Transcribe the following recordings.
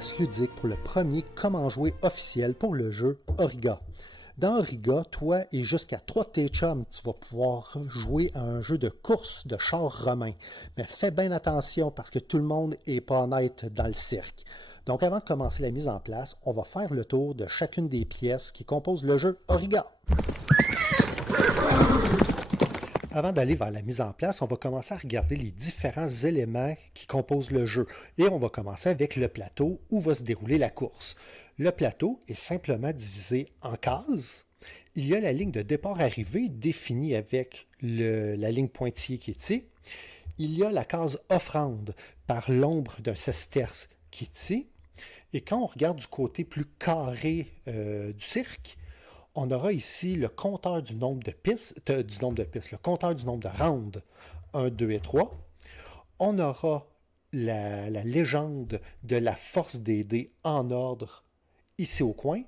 podcast ludique pour le premier Comment jouer officiel pour le jeu Auriga. Dans Auriga, toi et jusqu'à 3 de tes chums, tu vas pouvoir jouer à un jeu de course de chars romains. Mais fais bien attention parce que tout le monde n'est pas honnête dans le cirque. Donc avant de commencer la mise en place, on va faire le tour de chacune des pièces qui composent le jeu Auriga. Avant d'aller vers la mise en place, on va commencer à regarder les différents éléments qui composent le jeu. Et on va commencer avec le plateau où va se dérouler la course. Le plateau est simplement divisé en cases. Il y a la ligne de départ-arrivée définie avec la ligne pointillée qui est ici. Il y a la case offrande par l'ombre d'un sesterce qui est ici. Et quand on regarde du côté plus carré du cirque, on aura ici le compteur du nombre de pistes, le compteur du nombre de rounds, 1, 2 et 3. On aura la légende de la force des dés en ordre ici au coin.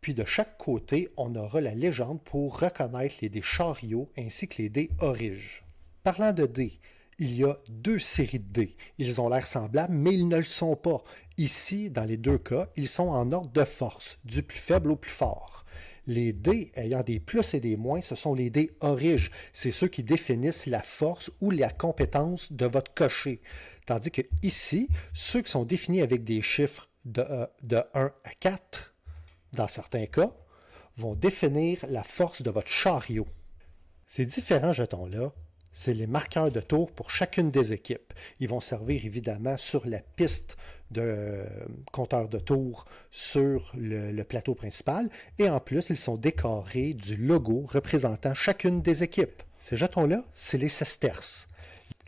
Puis de chaque côté, on aura la légende pour reconnaître les dés chariots ainsi que les dés origes. Parlant de dés, il y a 2 séries de dés. Ils ont l'air semblables, mais ils ne le sont pas. Ici, dans les 2 cas, ils sont en ordre de force, du plus faible au plus fort. Les dés ayant des plus et des moins, ce sont les dés origes. C'est ceux qui définissent la force ou la compétence de votre cocher. Tandis que ici, ceux qui sont définis avec des chiffres de 1 à 4, dans certains cas, vont définir la force de votre chariot. Ces différents jetons-là, c'est les marqueurs de tour pour chacune des équipes. Ils vont servir évidemment sur la piste de compteur de tours sur le plateau principal. Et en plus, ils sont décorés du logo représentant chacune des équipes. Ces jetons-là, c'est les sesterces.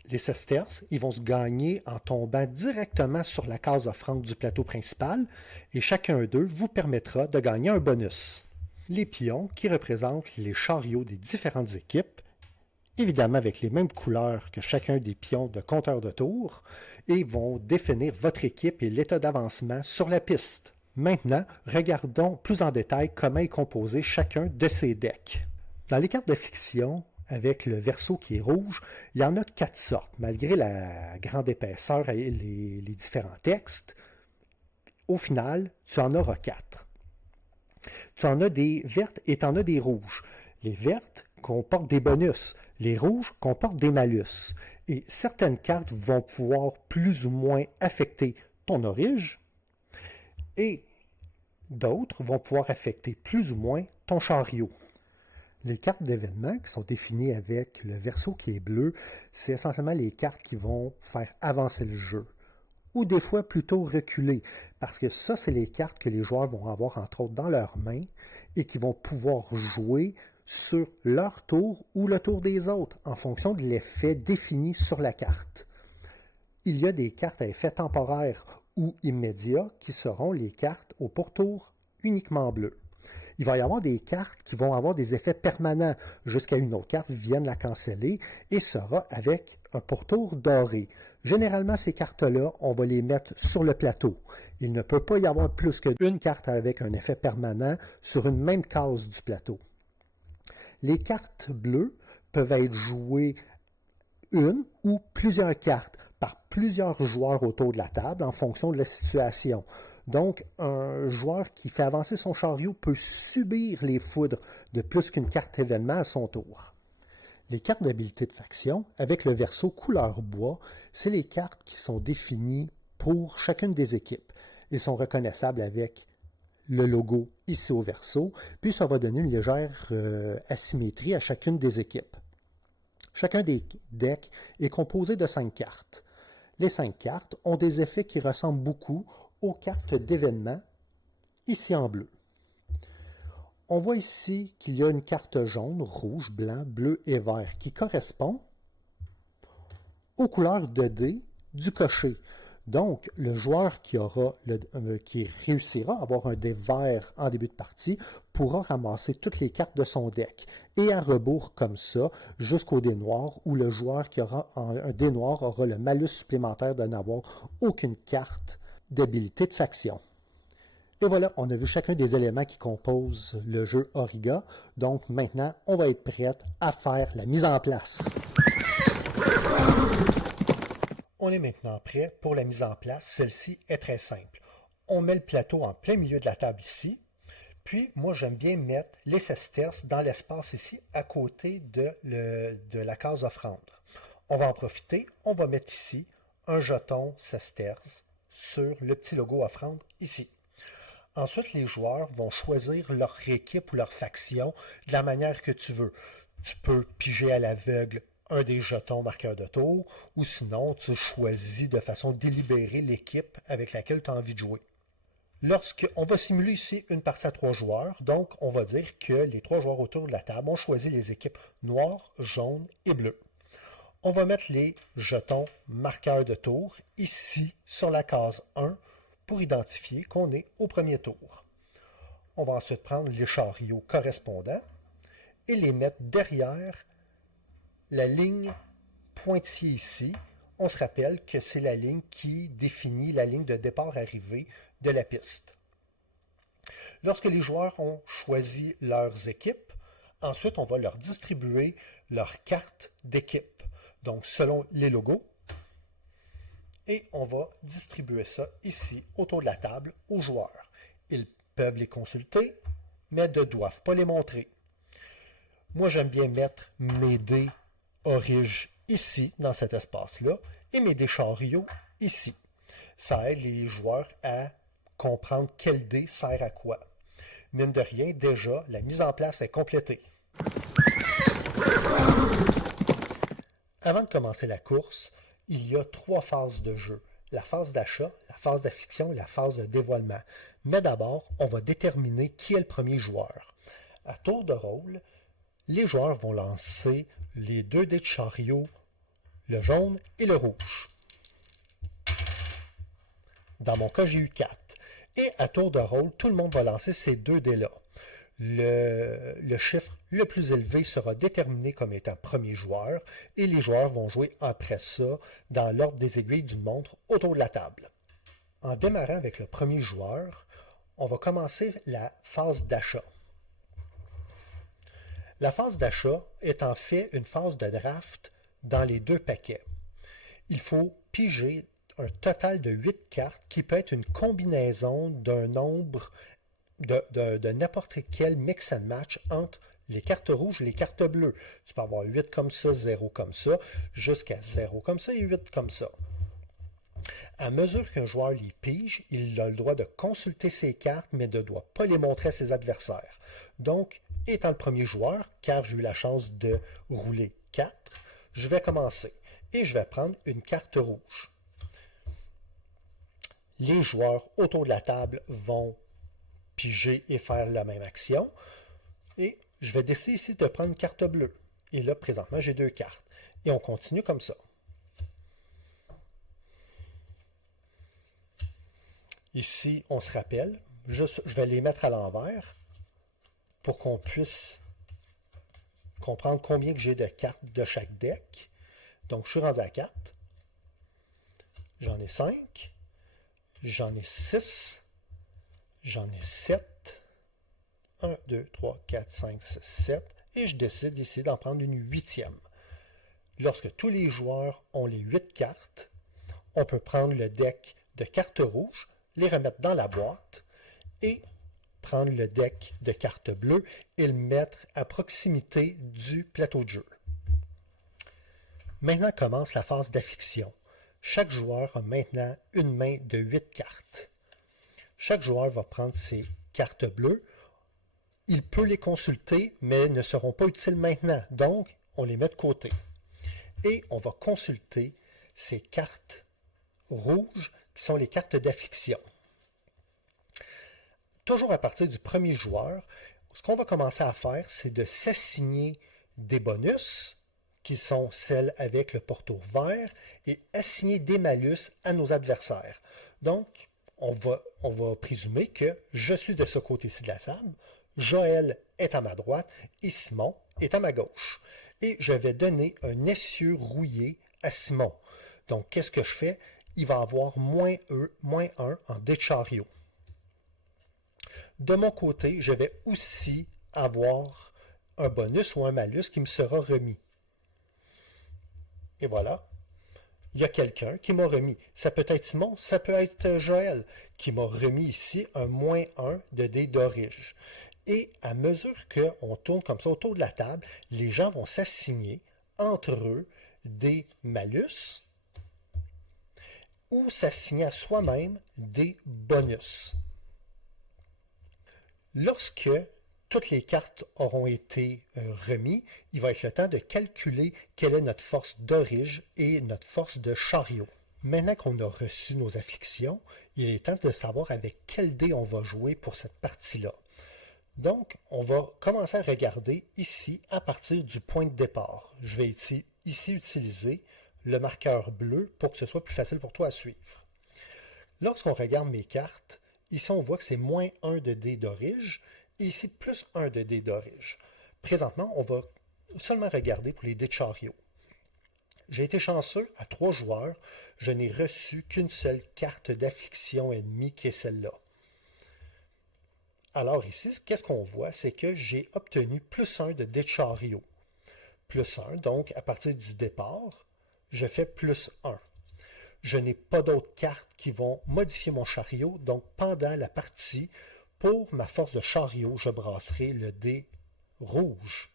Les sesterces, ils vont se gagner en tombant directement sur la case offrande du plateau principal et chacun d'eux vous permettra de gagner un bonus. Les pions qui représentent les chariots des différentes équipes, évidemment avec les mêmes couleurs que chacun des pions de compteur de tours, et vont définir votre équipe et l'état d'avancement sur la piste. Maintenant, regardons plus en détail comment est composé chacun de ces decks. Dans les cartes de fiction, avec le verso qui est rouge, il y en a 4 sortes. Malgré la grande épaisseur et les différents textes, au final, tu en auras 4. Tu en as des vertes et tu en as des rouges. Les vertes comportent des bonus. Les rouges comportent des malus. Et certaines cartes vont pouvoir plus ou moins affecter ton orige et d'autres vont pouvoir affecter plus ou moins ton chariot. Les cartes d'événements qui sont définies avec le verso qui est bleu, c'est essentiellement les cartes qui vont faire avancer le jeu. Ou des fois plutôt reculer, parce que ça, c'est les cartes que les joueurs vont avoir entre autres dans leurs mains et qui vont pouvoir jouer sur leur tour ou le tour des autres, en fonction de l'effet défini sur la carte. Il y a des cartes à effet temporaire ou immédiat qui seront les cartes au pourtour uniquement bleu. Il va y avoir des cartes qui vont avoir des effets permanents jusqu'à une autre carte vienne la canceller et sera avec un pourtour doré. Généralement, ces cartes-là, on va les mettre sur le plateau. Il ne peut pas y avoir plus qu'une carte avec un effet permanent sur une même case du plateau. Les cartes bleues peuvent être jouées une ou plusieurs cartes par plusieurs joueurs autour de la table en fonction de la situation. Donc, un joueur qui fait avancer son chariot peut subir les foudres de plus qu'une carte événement à son tour. Les cartes d'habilité de faction, avec le verso couleur bois, c'est les cartes qui sont définies pour chacune des équipes. Ils sont reconnaissables avec le logo ici au verso, puis ça va donner une légère asymétrie à chacune des équipes. Chacun des decks est composé de 5 cartes. Les 5 cartes ont des effets qui ressemblent beaucoup aux cartes d'événements, ici en bleu. On voit ici qu'il y a une carte jaune, rouge, blanc, bleu et vert qui correspond aux couleurs de dés du cocher. Donc, le joueur qui réussira à avoir un dé vert en début de partie pourra ramasser toutes les cartes de son deck. Et à rebours comme ça, jusqu'au dé noir, où le joueur qui aura un dé noir aura le malus supplémentaire de n'avoir aucune carte d'habilité de faction. Et voilà, on a vu chacun des éléments qui composent le jeu Auriga. Donc maintenant, on va être prêt à faire la mise en place. On est maintenant prêt pour la mise en place. Celle-ci est très simple. On met le plateau en plein milieu de la table ici. Puis, moi, j'aime bien mettre les sesterces dans l'espace ici, à côté de la case offrande. On va en profiter, on va mettre ici un jeton sesterce sur le petit logo offrande ici. Ensuite, les joueurs vont choisir leur équipe ou leur faction de la manière que tu veux. Tu peux piger à l'aveugle un des jetons marqueurs de tour, ou sinon, tu choisis de façon délibérée l'équipe avec laquelle tu as envie de jouer. On va simuler ici une partie à 3 joueurs, donc on va dire que les 3 joueurs autour de la table ont choisi les équipes noires, jaunes et bleues. On va mettre les jetons marqueurs de tour ici sur la case 1 pour identifier qu'on est au premier tour. On va ensuite prendre les chariots correspondants et les mettre derrière la ligne pointillée ici. On se rappelle que c'est la ligne qui définit la ligne de départ-arrivée de la piste. Lorsque les joueurs ont choisi leurs équipes, ensuite on va leur distribuer leurs cartes d'équipe. Donc selon les logos, et on va distribuer ça ici autour de la table aux joueurs. Ils peuvent les consulter, mais ne doivent pas les montrer. Moi, j'aime bien mettre mes dés orige ici, dans cet espace-là, et mes dés chariots ici. Ça aide les joueurs à comprendre quel dé sert à quoi. Mine de rien, déjà, la mise en place est complétée. Avant de commencer la course, il y a 3 phases de jeu. La phase d'achat, la phase d'affliction et la phase de dévoilement. Mais d'abord, on va déterminer qui est le premier joueur. À tour de rôle, les joueurs vont lancer les 2 dés de chariot, le jaune et le rouge. Dans mon cas, j'ai eu 4. Et à tour de rôle, tout le monde va lancer ces 2 dés-là. Le chiffre le plus élevé sera déterminé comme étant premier joueur et les joueurs vont jouer après ça dans l'ordre des aiguilles d'une montre autour de la table. En démarrant avec le premier joueur, on va commencer la phase d'achat. La phase d'achat est en fait une phase de draft dans les 2 paquets. Il faut piger un total de 8 cartes qui peut être une combinaison d'un nombre de n'importe quel mix and match entre les cartes rouges et les cartes bleues. Tu peux avoir 8 comme ça, 0 comme ça, jusqu'à 0 comme ça et 8 comme ça. À mesure qu'un joueur les pige, il a le droit de consulter ses cartes, mais ne doit pas les montrer à ses adversaires. Donc, étant le premier joueur, car j'ai eu la chance de rouler 4, je vais commencer et je vais prendre une carte rouge. Les joueurs autour de la table vont piger et faire la même action. Et je vais décider ici de prendre une carte bleue. Et là, présentement, j'ai 2 cartes. Et on continue comme ça. Ici, on se rappelle. Je vais les mettre à l'envers pour qu'on puisse comprendre combien que j'ai de cartes de chaque deck. Donc, je suis rendu à 4. J'en ai 5. J'en ai 6. J'en ai 7. 1, 2, 3, 4, 5, 6, 7. Et je décide ici d'en prendre une 8e. Lorsque tous les joueurs ont les 8 cartes, on peut prendre le deck de cartes rouges, les remettre dans la boîte et prendre le deck de cartes bleues et le mettre à proximité du plateau de jeu. Maintenant commence la phase d'affliction. Chaque joueur a maintenant une main de 8 cartes. Chaque joueur va prendre ses cartes bleues. Il peut les consulter, mais ne seront pas utiles maintenant. Donc, on les met de côté. Et on va consulter ces cartes rouges qui sont les cartes d'affliction. Toujours à partir du premier joueur, ce qu'on va commencer à faire, c'est de s'assigner des bonus, qui sont celles avec le pourtour vert, et assigner des malus à nos adversaires. Donc, on va présumer que je suis de ce côté-ci de la table, Joël est à ma droite et Simon est à ma gauche. Et je vais donner un essieu rouillé à Simon. Donc, qu'est-ce que je fais? Il va avoir -1 en dé de chariot. De mon côté, je vais aussi avoir un bonus ou un malus qui me sera remis. Et voilà. Il y a quelqu'un qui m'a remis. Ça peut être Simon, ça peut être Joël, qui m'a remis ici un -1 de dés d'orige. Et à mesure qu'on tourne comme ça autour de la table, les gens vont s'assigner entre eux des malus ou s'assigner à soi-même des bonus. Lorsque toutes les cartes auront été remises, il va être le temps de calculer quelle est notre force d'orige et notre force de chariot. Maintenant qu'on a reçu nos afflictions, il est temps de savoir avec quel dé on va jouer pour cette partie-là. Donc, on va commencer à regarder ici à partir du point de départ. Je vais ici utiliser le marqueur bleu pour que ce soit plus facile pour toi à suivre. Lorsqu'on regarde mes cartes, ici on voit que c'est -1 de dés d'orige et ici +1 de dés d'orige. Présentement, on va seulement regarder pour les dés de chariot. J'ai été chanceux à 3 joueurs, je n'ai reçu qu'une seule carte d'affliction ennemie qui est celle-là. Alors ici, qu'est-ce qu'on voit? C'est que j'ai obtenu +1 de dés de chariot. +1, donc à partir du départ, je fais +1. Je n'ai pas d'autres cartes qui vont modifier mon chariot, donc pendant la partie, pour ma force de chariot, je brasserai le dé rouge.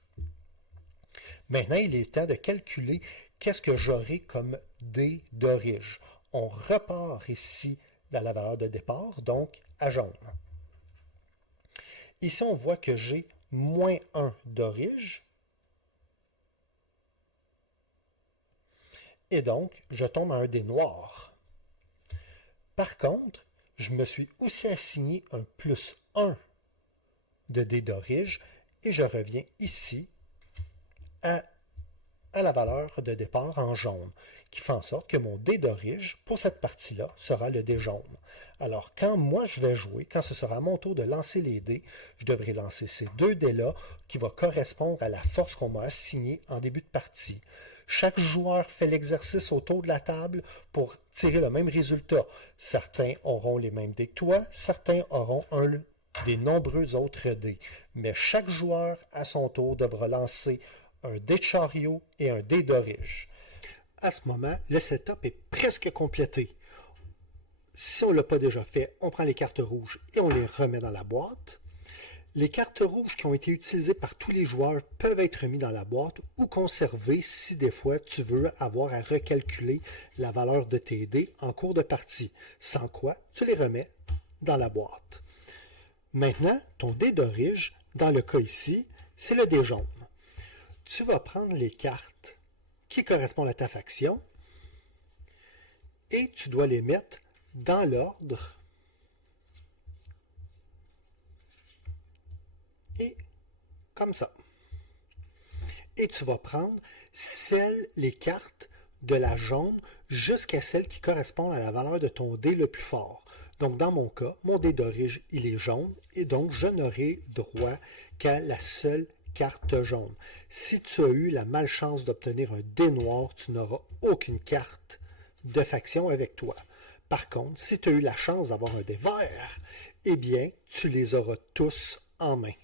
Maintenant, il est temps de calculer qu'est-ce que j'aurai comme dé d'orige. On repart ici dans la valeur de départ, donc à jaune. Ici, on voit que j'ai -1 d'orige. Et donc, je tombe à un dé noir. Par contre, je me suis aussi assigné un +1 de dé d'orige et je reviens ici à la valeur de départ en jaune, qui fait en sorte que mon dé d'orige pour cette partie-là sera le dé jaune. Alors, quand moi je vais jouer, quand ce sera à mon tour de lancer les dés, je devrai lancer ces 2 dés-là qui vont correspondre à la force qu'on m'a assignée en début de partie. Chaque joueur fait l'exercice autour de la table pour tirer le même résultat. Certains auront les mêmes dés que toi, certains auront un des nombreux autres dés. Mais chaque joueur, à son tour, devra lancer un dé de chariot et un dé d'orige. À ce moment, le setup est presque complété. Si on ne l'a pas déjà fait, on prend les cartes rouges et on les remet dans la boîte. Les cartes rouges qui ont été utilisées par tous les joueurs peuvent être mises dans la boîte ou conservées si des fois tu veux avoir à recalculer la valeur de tes dés en cours de partie. Sans quoi, tu les remets dans la boîte. Maintenant, ton dé d'orige, dans le cas ici, c'est le dé jaune. Tu vas prendre les cartes qui correspondent à ta faction et tu dois les mettre dans l'ordre et comme ça. Et tu vas prendre les cartes de la jaune jusqu'à celles qui correspondent à la valeur de ton dé le plus fort. Donc dans mon cas, mon dé d'orige, il est jaune et donc je n'aurai droit qu'à la seule carte jaune. Si tu as eu la malchance d'obtenir un dé noir, tu n'auras aucune carte de faction avec toi. Par contre, si tu as eu la chance d'avoir un dé vert, eh bien, tu les auras tous en main.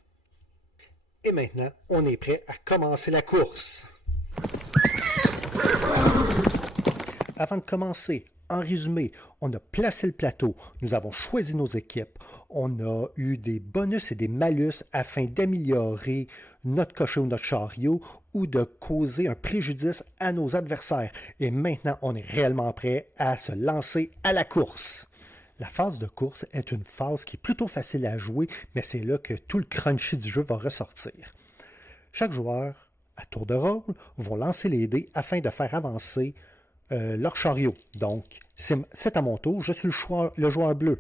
Et maintenant, on est prêt à commencer la course. Avant de commencer, en résumé, on a placé le plateau, nous avons choisi nos équipes, on a eu des bonus et des malus afin d'améliorer notre cocher ou notre chariot ou de causer un préjudice à nos adversaires. Et maintenant, on est réellement prêt à se lancer à la course. La phase de course est une phase qui est plutôt facile à jouer, mais c'est là que tout le crunchy du jeu va ressortir. Chaque joueur, à tour de rôle, vont lancer les dés afin de faire avancer leur chariot. Donc, c'est à mon tour, je suis le joueur bleu.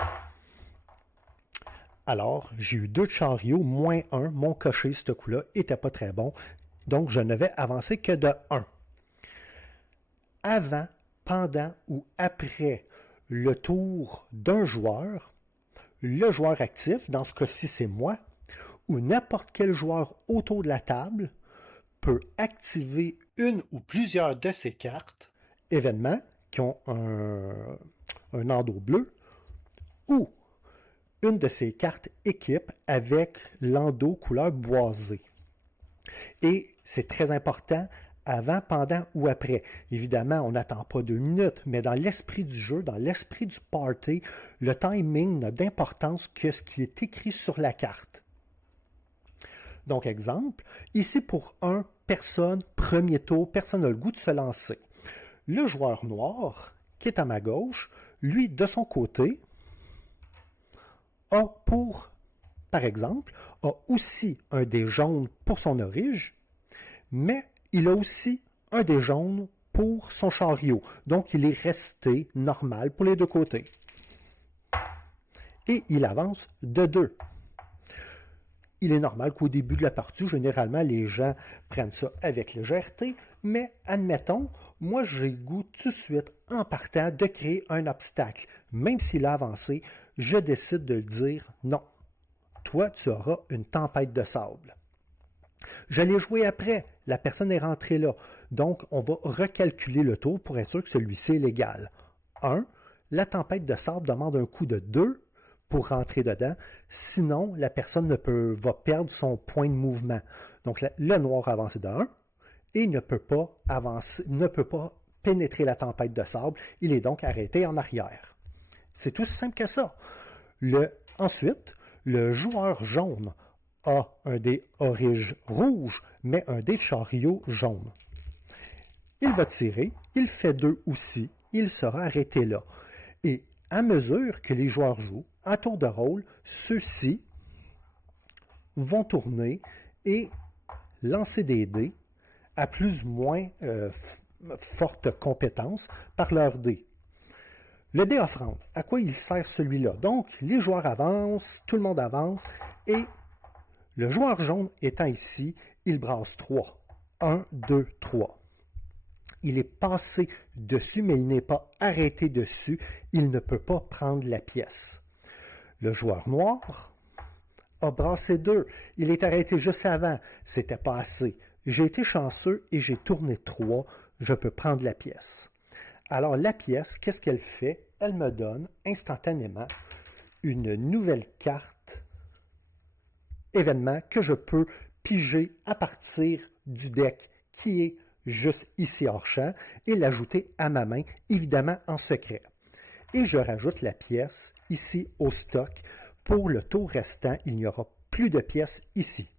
Alors, j'ai eu 2 chariots, -1, mon cocher, ce coup-là, n'était pas très bon, donc je ne vais avancer que de 1. Avant, pendant ou après le tour d'un joueur, le joueur actif, dans ce cas-ci c'est moi, ou n'importe quel joueur autour de la table, peut activer une ou plusieurs de ces cartes, événements qui ont un endos bleu, ou une de ces cartes équipe avec l'endos couleur boisée. Et c'est très important, avant, pendant ou après. Évidemment, on n'attend pas 2 minutes, mais dans l'esprit du jeu, dans l'esprit du party, le timing n'a d'importance que ce qui est écrit sur la carte. Donc, exemple, ici pour personne, premier tour, personne n'a le goût de se lancer. Le joueur noir, qui est à ma gauche, lui, de son côté, a par exemple, a aussi un dé jaune pour son orige, mais il a aussi un dé jaune pour son chariot. Donc, il est resté normal pour les deux côtés. Et il avance de 2. Il est normal qu'au début de la partie, généralement, les gens prennent ça avec légèreté, mais admettons, moi, j'ai le goût tout de suite, en partant, de créer un obstacle. Même s'il a avancé, je décide de le dire non. Toi, tu auras une tempête de sable. Je l'ai joué après, la personne est rentrée là. Donc, on va recalculer le tour pour être sûr que celui-ci est légal. 1. La tempête de sable demande un coût de 2 pour rentrer dedans. Sinon, la personne va perdre son point de mouvement. Donc, le noir a avancé de 1 et ne peut pas avancer, ne peut pas pénétrer la tempête de sable. Il est donc arrêté en arrière. C'est aussi simple que ça. Ensuite, le joueur jaune a un dé orige rouge, mais un dé de chariot jaune. Il va tirer, il fait 2 aussi, il sera arrêté là. Et à mesure que les joueurs jouent, à tour de rôle, ceux-ci vont tourner et lancer des dés à plus ou moins forte compétence par leur dé. Le dé offrande, à quoi il sert celui-là? Donc, les joueurs avancent, tout le monde avance, et le joueur jaune étant ici, il brasse 3. 1, 2, 3. Il est passé dessus, mais il n'est pas arrêté dessus. Il ne peut pas prendre la pièce. Le joueur noir a brassé 2. Il est arrêté juste avant. C'était pas assez. J'ai été chanceux et j'ai tourné 3. Je peux prendre la pièce. Alors la pièce, qu'est-ce qu'elle fait? Elle me donne instantanément une nouvelle carte événement que je peux piger à partir du deck qui est juste ici hors champ et l'ajouter à ma main, évidemment en secret. Et je rajoute la pièce ici au stock. Pour le tour restant, il n'y aura plus de pièces ici.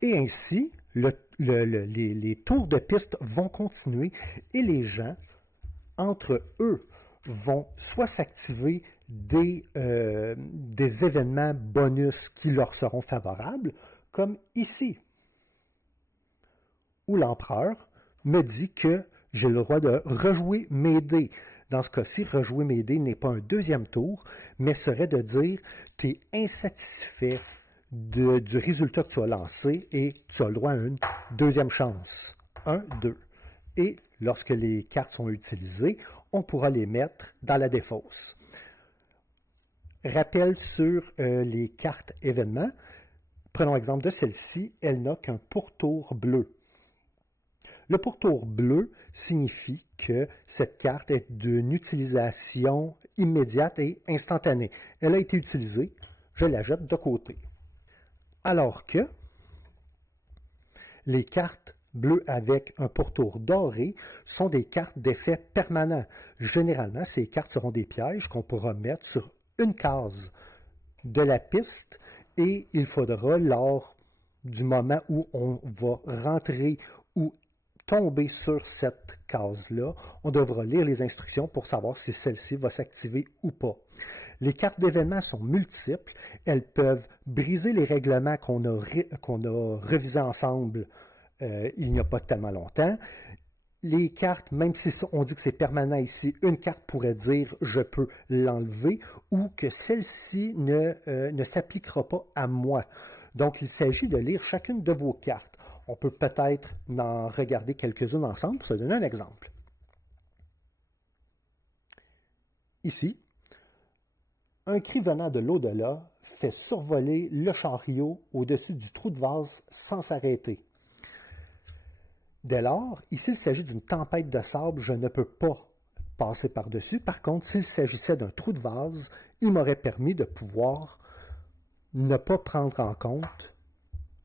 Et ainsi, les tours de piste vont continuer et les gens, entre eux, vont soit s'activer des événements bonus qui leur seront favorables, comme ici, où l'empereur me dit que j'ai le droit de rejouer mes dés. Dans ce cas-ci, rejouer mes dés n'est pas un deuxième tour, mais serait de dire tu es insatisfait du résultat que tu as lancé et tu as le droit à une deuxième chance. 1, 2. Et lorsque les cartes sont utilisées, on pourra les mettre dans la défausse. Rappel sur les cartes événements. Prenons l'exemple de celle-ci, elle n'a qu'un pourtour bleu. Le pourtour bleu signifie que cette carte est d'une utilisation immédiate et instantanée. Elle a été utilisée, je la jette de côté. Alors que les cartes bleues avec un pourtour doré sont des cartes d'effet permanent. Généralement, ces cartes seront des pièges qu'on pourra mettre sur une case de la piste et il faudra, lors du moment où on va rentrer ou tomber sur cette case-là, on devra lire les instructions pour savoir si celle-ci va s'activer ou pas. Les cartes d'événements sont multiples. Elles peuvent briser les règlements qu'on a revisés ensemble il n'y a pas tellement longtemps. Les cartes, même si on dit que c'est permanent ici, une carte pourrait dire « je peux l'enlever » ou que celle-ci ne s'appliquera pas à moi. Donc, il s'agit de lire chacune de vos cartes. On peut peut-être en regarder quelques-unes ensemble pour se donner un exemple. Ici, un cri venant de l'au-delà fait survoler le chariot au-dessus du trou de vase sans s'arrêter. Dès lors, ici, il s'agit d'une tempête de sable, je ne peux pas passer par-dessus. Par contre, s'il s'agissait d'un trou de vase, il m'aurait permis de pouvoir ne pas prendre en compte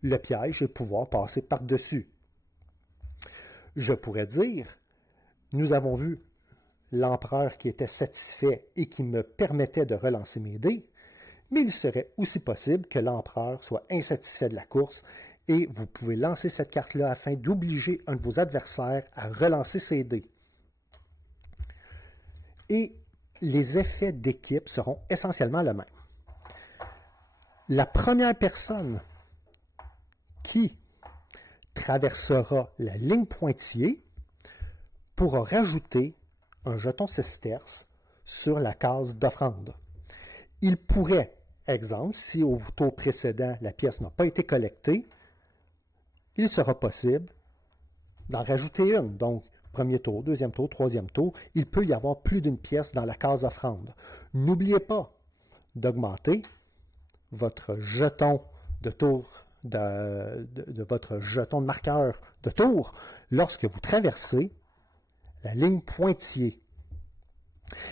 le piège et pouvoir passer par-dessus. Je pourrais dire, nous avons vu l'empereur qui était satisfait et qui me permettait de relancer mes dés, mais il serait aussi possible que l'empereur soit insatisfait de la course et vous pouvez lancer cette carte-là afin d'obliger un de vos adversaires à relancer ses dés. Et les effets d'équipe seront essentiellement les mêmes. La première personne qui traversera la ligne pointillée pourra rajouter un jeton sesterce sur la case d'offrande. Il pourrait, exemple, si au tour précédent la pièce n'a pas été collectée, il sera possible d'en rajouter une. Donc, premier tour, deuxième tour, troisième tour, il peut y avoir plus d'une pièce dans la case offrande. N'oubliez pas d'augmenter votre jeton de tour de votre jeton de marqueur de tour lorsque vous traversez la ligne pointillée.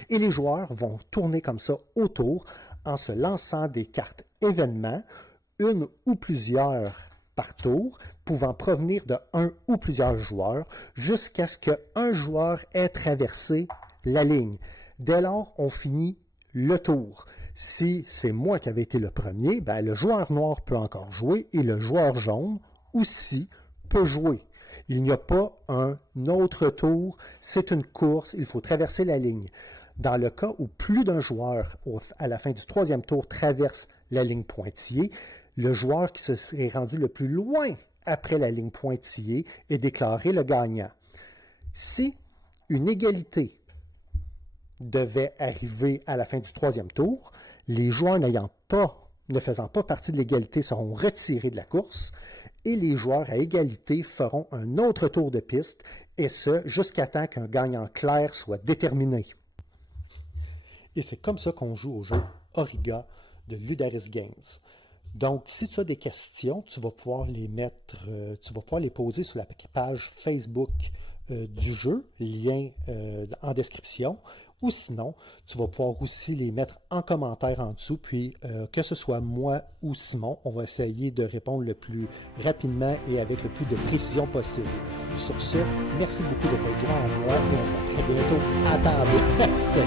Et les joueurs vont tourner comme ça autour en se lançant des cartes événements, une ou plusieurs par tour, pouvant provenir de un ou plusieurs joueurs, jusqu'à ce qu'un joueur ait traversé la ligne. Dès lors, on finit le tour. Si c'est moi qui avais été le premier, ben le joueur noir peut encore jouer et le joueur jaune aussi peut jouer. Il n'y a pas un autre tour, c'est une course, il faut traverser la ligne. Dans le cas où plus d'un joueur, à la fin du troisième tour, traverse la ligne pointillée, le joueur qui se serait rendu le plus loin après la ligne pointillée est déclaré le gagnant. Si une égalité devait arriver à la fin du troisième tour, les joueurs ne faisant pas partie de l'égalité seront retirés de la course et les joueurs à égalité feront un autre tour de piste, et ce, jusqu'à temps qu'un gagnant clair soit déterminé. Et c'est comme ça qu'on joue au jeu Auriga de Ludaris Games. Donc, si tu as des questions, tu vas pouvoir les poser sur la page Facebook du jeu, lien en description, ou sinon, tu vas pouvoir aussi les mettre en commentaire en dessous, puis que ce soit moi ou Simon, on va essayer de répondre le plus rapidement et avec le plus de précision possible. Sur ce, merci beaucoup de t'être joint à moi et on se voit très bientôt à table. Salut!